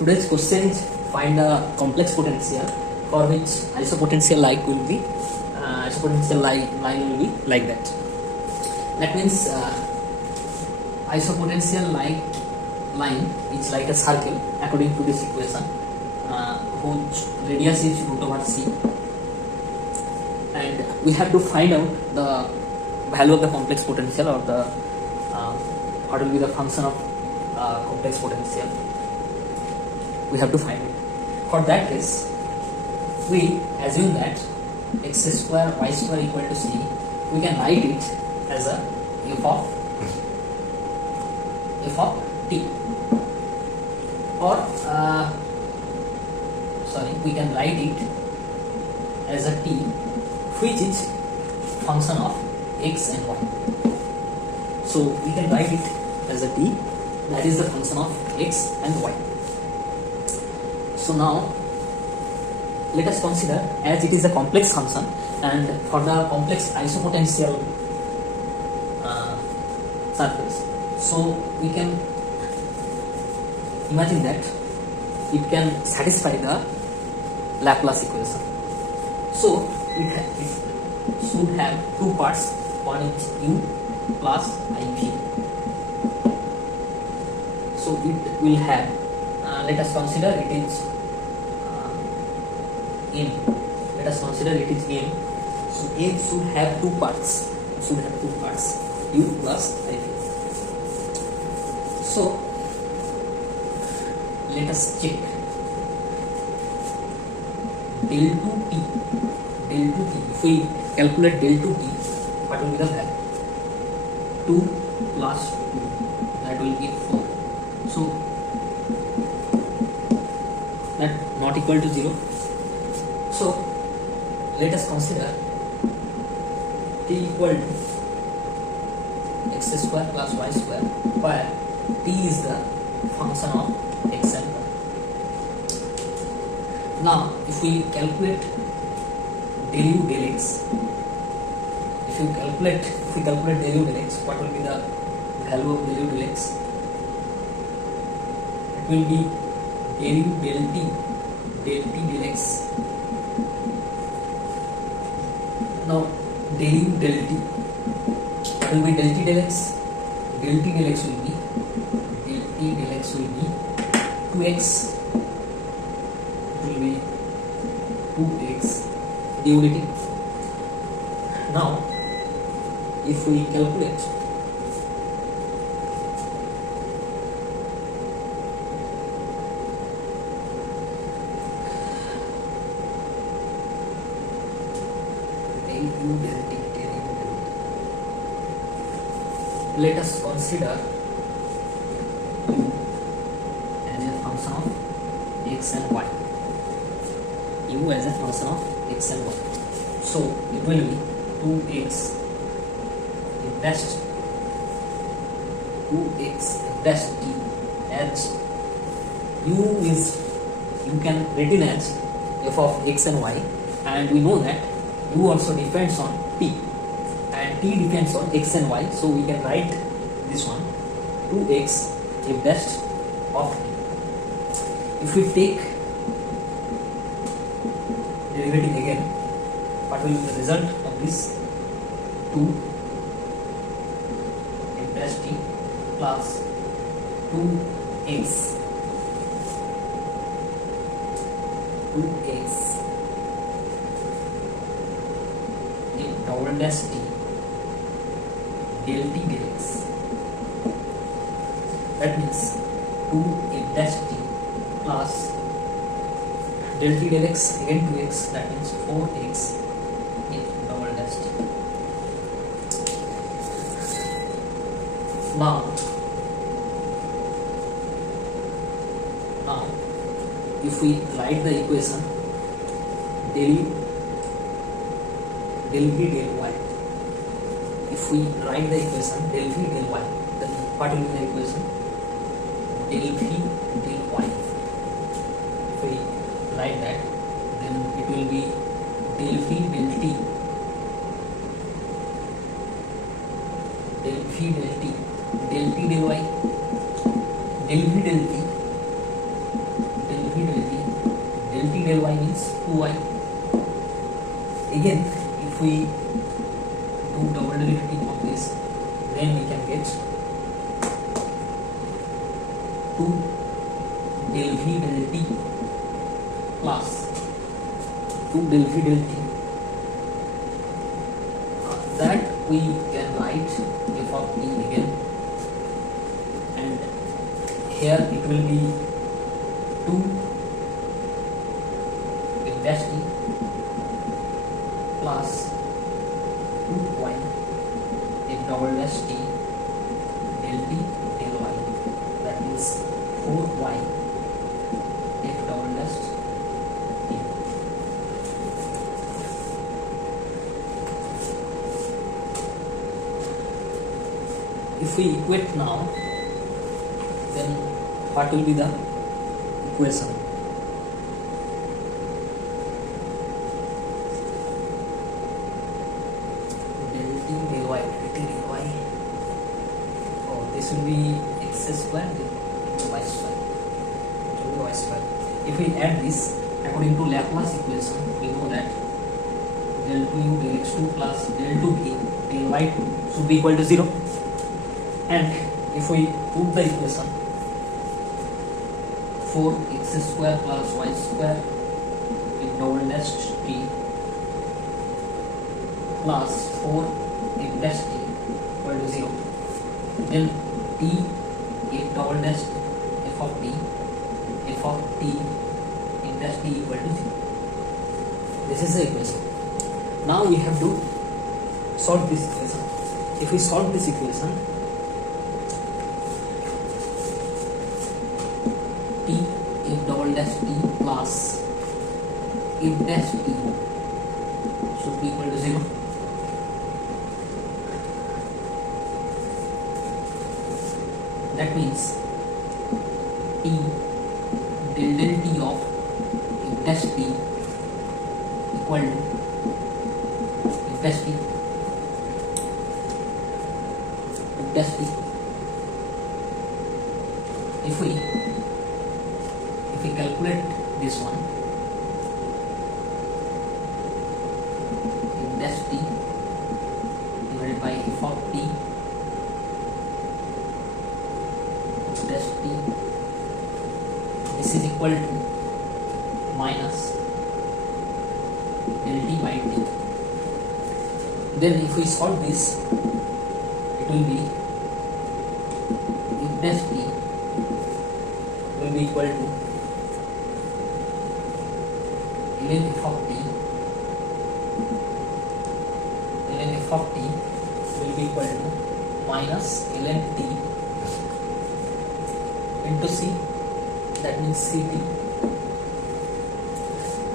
Today's question is find the complex potential for which isopotential line will be line will be like that. That means isopotential line is like a circle according to this equation, whose radius is root over c, and we have to find out the value of the complex potential, or the what will be the function of complex potential. We have to find it. For that case, we assume that x square y square equal to c. We can write it as a f of t, or we can write it as a t which is function of x and y. So we can write it as a t that is the function of x and y. So now let us consider, as it is a complex function, and for the complex isopotential surface, so we can imagine that it can satisfy the Laplace equation. So it should have two parts. One is u plus iv. So it will have, let us consider it is m. Let us consider it is m. So m should have two parts. U plus iv. So let us check del 2t. If we calculate del 2t, what will be the value? 2 plus 2, that will be 4. So that not equal to 0. So let us consider t equal to x square plus y square, where t is the function of x and y. Now if we calculate del u del x, if we calculate del u del x, what will be the value of del u del x? It will be del u del t del x. Now del u del t, what will be del t del x? Del t del x will be 2x. It will be 2x du dt. Now if we calculate let us consider u as a function of x and y. U as a function of x and y. So it will be 2x dash t, as u is, you can written as f of x and y, and we know that u also depends on t, and t depends on x and y. So we can write this one 2x f dash of t. If we take derivative again, what will be the result of this? 2 f dash t plus 2x f double dash t del t del x. That means 2 f dash t plus del t del x, again 2x, that means 4x f double dash t. Now if we write the equation del u del v del y, if we write the equation del v del y, then what will be the equation? Del v del y. If we write that, then it will be del v del t del v del t del t del y del v del t again if we do double derivative of this, then we can get 2 del v del t plus 2 del v del t. That we can write f of t again, and here it will be 2 f dash t plus 2 point f double dash t del t del y, that means 4y f double dash t. If we equate now, then what will be the equation? Del t del y, del t del y. Oh, this will be x square into y square. It will be y square. If we add this according to Laplace equation, we know that del 2u del x2 plus del 2v del y2 should be equal to 0. And if we put the equation 4x square plus y square with double dash t plus 4 f dash t equal to 0, then t f double dash f of t f dash t equal to 0. This is the equation. Now we have to solve this equation. If we solve this equation, t f double dash t plus f dash t should be equal to 0. That means t del del t of f dash t equal to f dash t if we calculate this one, f dash t divided by f of t dash t, this is equal to minus del t by t. Then if we solve this, it will be f dash t will be equal to ln f of t will be equal to minus ln t into c, that means ct.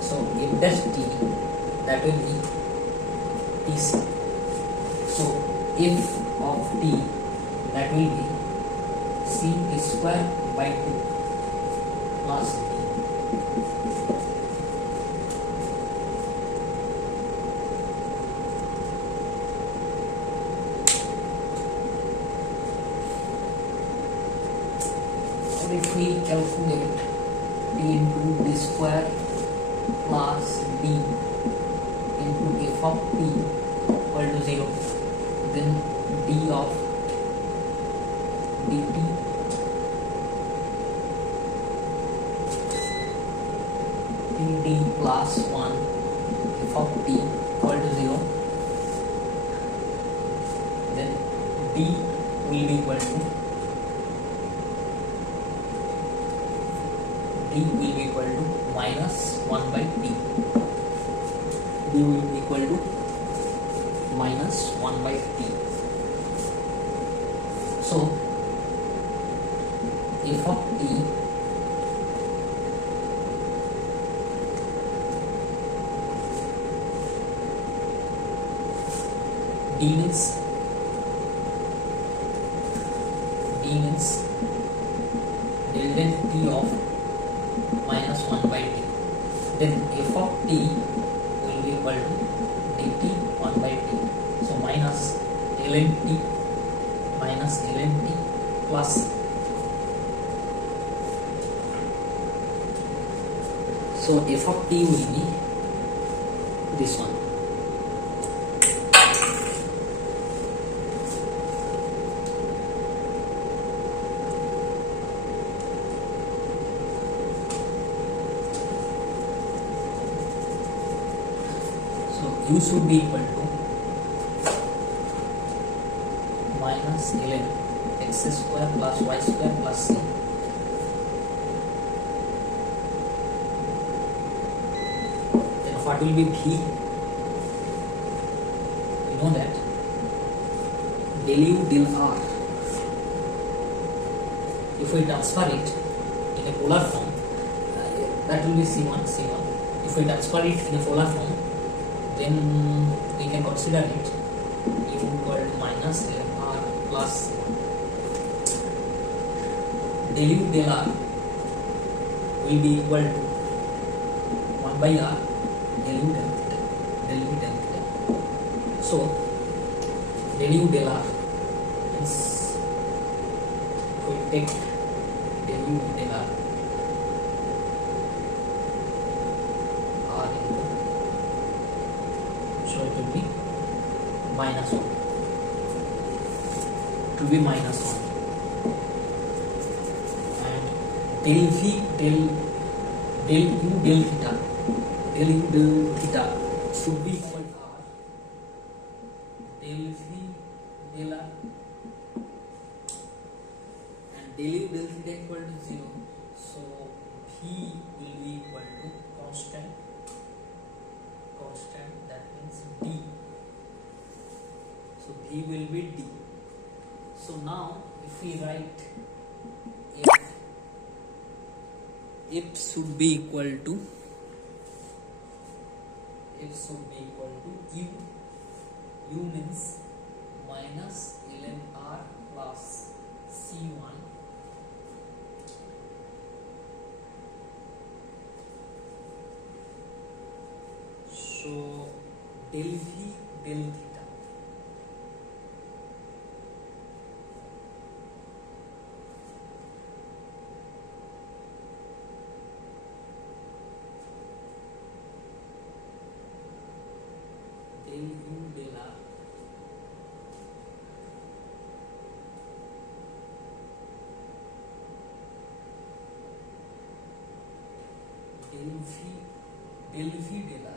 So f dash t, that will be tc. So f of t, that will be c square by 2 plus t. So if we calculate d into d square plus d into f of t equal to 0, then d of dt d plus 1 f of t equal to 0, then d will be equal to minus 1 by t. D will be equal to minus 1 by t. So f of t d means del del t of minus 1 by t. Then f of t will be equal to dt 1 by t. So minus ln t plus so f of t will be this one. u should be equal to minus 11 x square plus y square plus c. Then what will be v? You know that del u del r, if we transfer it in a polar form, that will be c1 c1. If we transfer it in a polar form, then we can consider it u equal to minus r plus del u del r will be equal to 1 by r del u del theta, del u del theta. So del u del r means we take del u del r into, so it will be minus 1. It will be minus 1. And del v del u del theta, del u del theta should be equal to r del v del r, and del u del theta equal to 0. So v will be equal to constant, that means d. So v will be d. So now if we write f should be equal to u means minus 11r plus c1 so del v del theta, del u del r del v del r